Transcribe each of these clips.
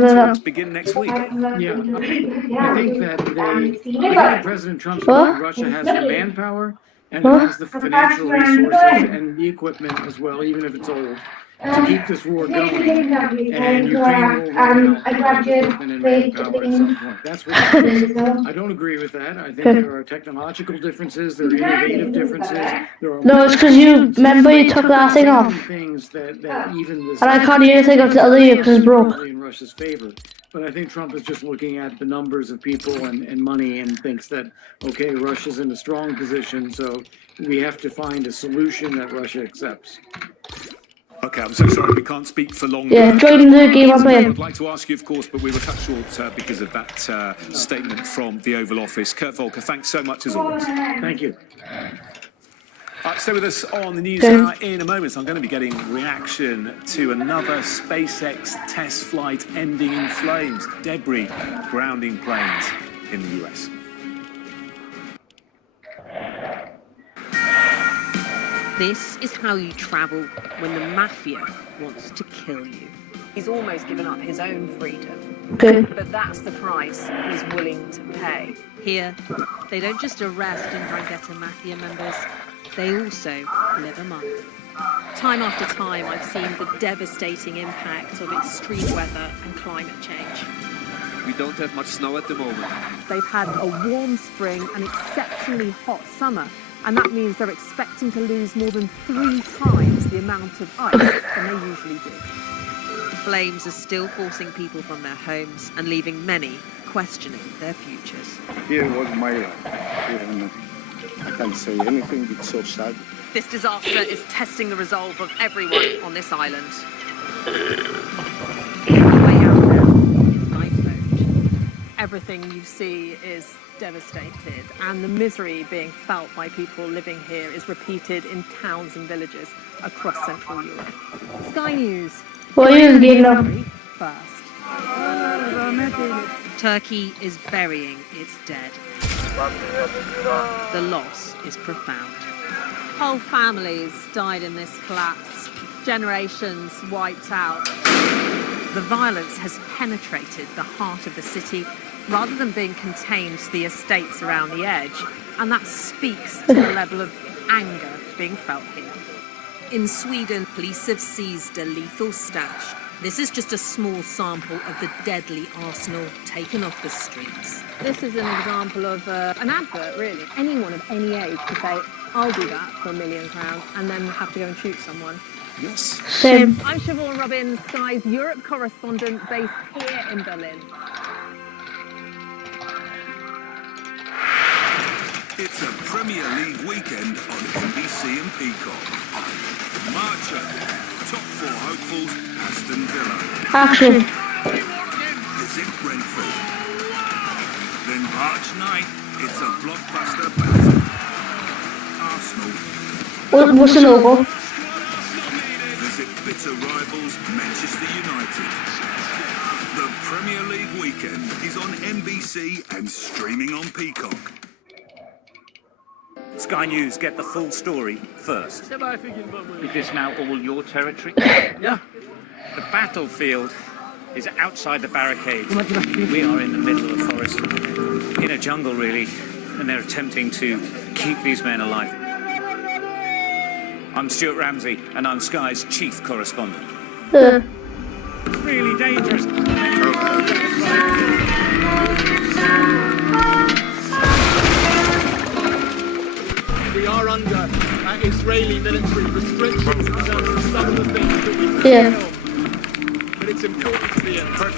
talks begin next week. Yeah, I think that I think President Trump's point, Russia has the manpower and it has the financial resources and the equipment as well, even if it's old, to keep this war going. And Ukraine will run out of equipment and manpower at some point. That's what it is. I don't agree with that. I think there are technological differences, there are innovative differences. No, it's because you remember you took that thing off. Things that even this and I can't hear anything of the other ear because it's broke. In Russia's favor. But I think Trump is just looking at the numbers of people and money and thinks that, okay, Russia's in a strong position, so we have to find a solution that Russia accepts. Okay, I'm so sorry we can't speak for long. Yeah, join the game I'm playing. I'd like to ask you, of course, but we were cut short because of that statement from the Oval Office. Kurt Volker, thanks so much as always. Thank you. Stay with us on the news hour in a moment. So I'm going to be getting reaction to another SpaceX test flight ending in flames, debris grounding planes in the US. This is how you travel when the mafia wants to kill you. He's almost given up his own freedom. Okay. But that's the price he's willing to pay. Here, they don't just arrest and Drangheta mafia members, they also live among them. Time after time, I've seen the devastating impact of extreme weather and climate change. We don't have much snow at the moment. They've had a warm spring and exceptionally hot summer, and that means they're expecting to lose more than 3 times the amount of ice than they usually do. Flames are still forcing people from their homes and leaving many questioning their futures. Here was my life. I can't say anything, it's so sad. This disaster is testing the resolve of everyone on this island. The way out now is night mode. Everything you see is devastated, and the misery being felt by people living here is repeated in towns and villages across Central Europe. Sky News. What are you getting up? First. Turkey is burying its dead. The loss is profound. Whole families died in this collapse. Generations wiped out. The violence has penetrated the heart of the city rather than being contained to the estates around the edge, and that speaks to the level of anger being felt here. In Sweden, police have seized a lethal stash. This is just a small sample of the deadly arsenal taken off the streets. This is an example of an advert, really. Anyone of any age could say, I'll do that for £1 million, and then have to go and shoot someone. Yes. Same. I'm Siobhan Robbins, Sky's Europe correspondent based here in Berlin. It's a Premier League weekend on NBC and Peacock. March 8th, top 4 hopefuls, Aston Villa. Action. Visit Brentford. Then March 9th, it's a blockbuster battle. Arsenal. What's the logo? Visit bitter rivals Manchester United. The Premier League weekend is on NBC and streaming on Peacock. Sky News get the full story first. Is this now all your territory? Yeah. The battlefield is outside the barricades. We are in the middle of the forest, in a jungle really, and they're attempting to keep these men alive. I'm Stuart Ramsey, and I'm Sky's chief correspondent. Really dangerous. We are under Israeli military restrictions in terms of some of the things that we can film. But it's important to be in. What a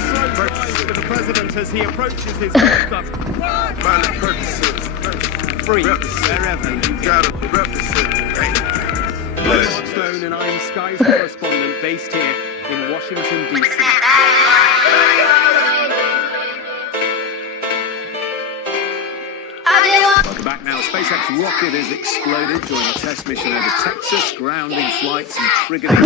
slight surprise for the president as he approaches his golf club. Free, wherever you gotta represent. I'm Mark Stone and I'm Sky's correspondent based here in Washington, D.C. Welcome back now. SpaceX rocket has exploded during a test mission over Texas, grounding flights and triggering